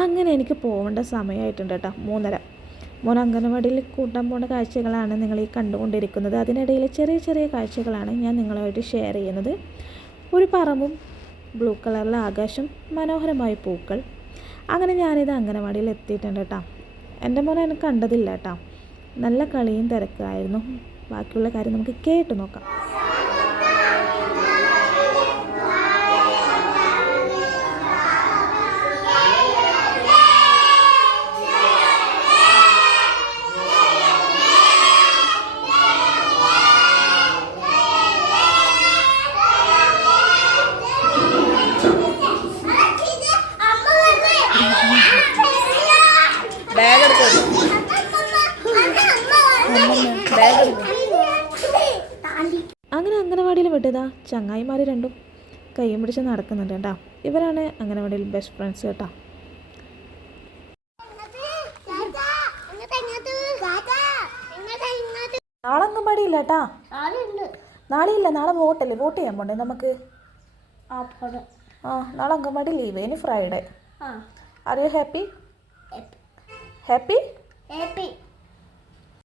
അങ്ങനെ എനിക്ക് പോകേണ്ട സമയമായിട്ടുണ്ട് കേട്ടോ മൂന്നര. മോൻ അംഗനവാടിയിൽ കൂട്ടാൻ പോകുന്ന കാഴ്ചകളാണ് നിങ്ങൾ ഈ കണ്ടുകൊണ്ടിരിക്കുന്നത്. അതിനിടയിൽ ചെറിയ ചെറിയ കാഴ്ചകളാണ് ഞാൻ നിങ്ങളുമായിട്ട് ഷെയർ ചെയ്യുന്നത്. ഒരു പറമ്പും ബ്ലൂ കളറിലെ ആകാശം മനോഹരമായ പൂക്കൾ. അങ്ങനെ ഞാനിത് അംഗനവാടിയിൽ എത്തിയിട്ടുണ്ട് കേട്ടോ. എന്റെ മോനെ എനിക്ക് കണ്ടതില്ല കേട്ടോ. നല്ല കളിയും തിരക്കായിരുന്നു. ബാക്കിയുള്ള കാര്യം നമുക്ക് കേട്ട് നോക്കാം. അങ്ങനെ അംഗനവാടിയിൽ വിട്ടതാ. ചങ്ങായിമാർ രണ്ടും കൈയും പിടിച്ച് നടക്കുന്നുണ്ട് കേട്ടോ. ഇവരാണ് അംഗനവാടിയിൽ ബെസ്റ്റ് ഫ്രണ്ട്സ് കേട്ടോ. നാളെ അംഗൻവാടി ഇല്ല കേട്ടാ. നാളെ ഇല്ല. നാളെ വോട്ടല്ലേ വോട്ട് ചെയ്യാൻ പോണ്ടേ നമുക്ക്? ആ നാളെ അംഗൻവാടി ലീവ് ഇനി Friday are you happy happy